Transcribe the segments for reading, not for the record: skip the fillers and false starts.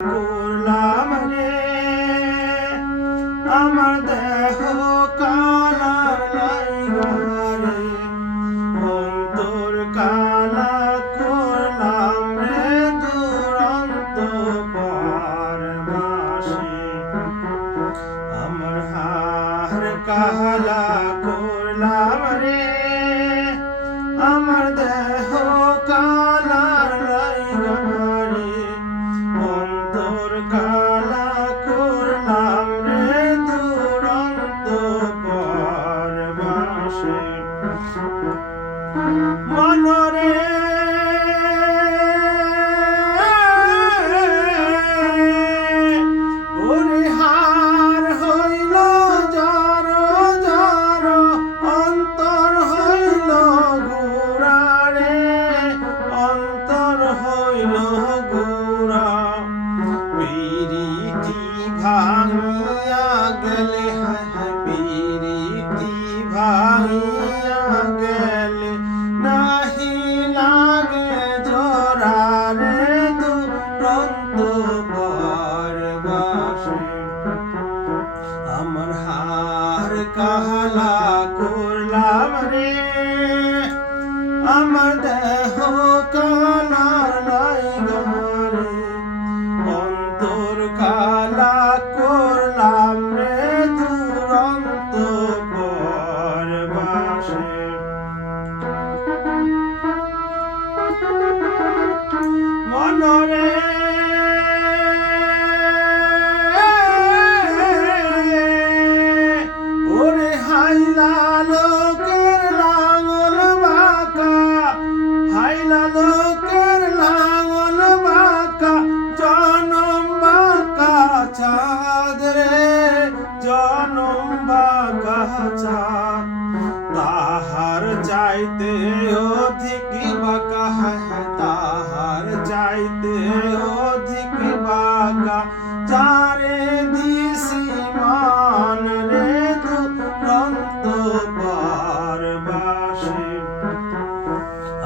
করলাম রে আমার দেহ কালার লাইগারে অন্তর কালা করলাম রে দুরন্ত পরবাসী আমার হার কালা করলাম রে আমার দেহ কালার লাইগারে অন্তর কালা করলাম রে দুরন্ত পরবাসী মনরে হার হইল যার যার অন্তর হইল গুড়ারে অন্তর হইল গুড়া পিরিতি ভাঙিয়া গেলে পিরিতি ভাঙিয়া গেলে নাহি লাগে জোরারে দুরন্ত পরবাসী আমার হার কালা করলাম রে আমার দেহ কালার লাইগারে অন্তর কালা করলাম রে দুরন্ত পরবাসী মনরে হাইলা লোকের লাঙল বাঁকা হাইলা লোকের লাঙল বাঁকা জনম বাঁকা চাঁদ রে জনম বাঁকা চাঁদ তাহার চাইতে অধিক বাঁকা তাহার চাইতে অধিক বাঁকা চারে দিশি মান রে দুরন্ত পরবাসী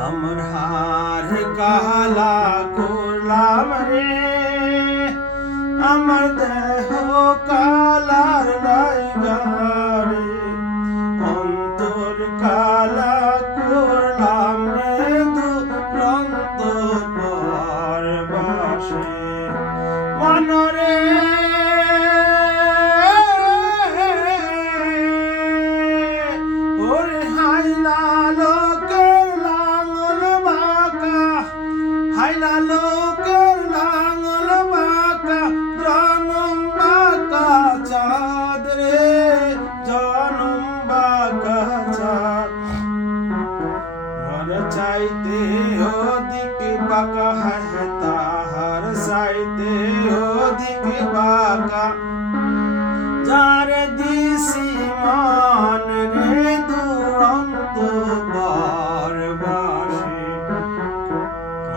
আমার হার কালা করলাম রে আমার দেহ কালার লাইগারে অন্তর কালা করলাম রে দুরন্ত পরবাসী মনরে হাইলা লোকের লাঙল বাঁকা হাইলা লোকের লাঙল বাঁকা জনম বাঁকা চাঁদ রে জনম বাঁকা চাঁদ চাইতে অধিক বাঁকা তাহার চাইতে অধিক বাঁকা যার দিশি মান রে দুরন্ত পরবাসী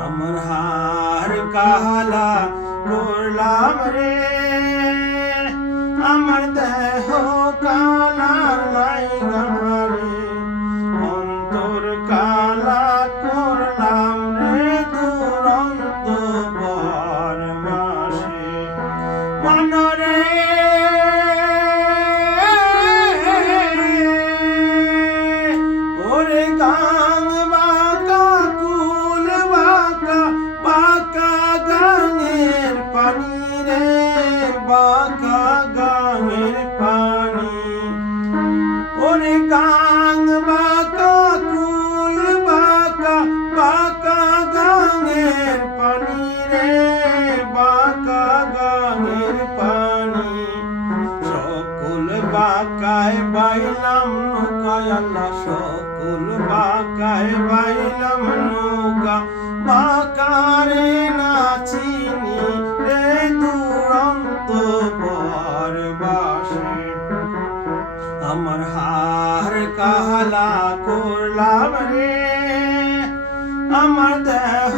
আমার হার কালা করলাম রে আমার দেহ কালার লাইগারে অন্তর কালা করলাম রে দুরন্ত পরবাসী মনরে গাং বাঁকা কুল বাঁকা বাঁকা গাঙের পানি রে বাঁকা গাঙের পানি ওরে গাং বাঁকা কুল বাঁকা বাঁকা গাঙের পানি রে বাঁকা গাঙের পানি সকল বাঁকায় বাইলাম নৌকায় আল্লাহ সকল বাঁকায় বাইলাম নৌকা বাঁকারে নাচিনি রে দুরন্ত পরবাসী আমার হার কালা করলাম রে আমার দেহ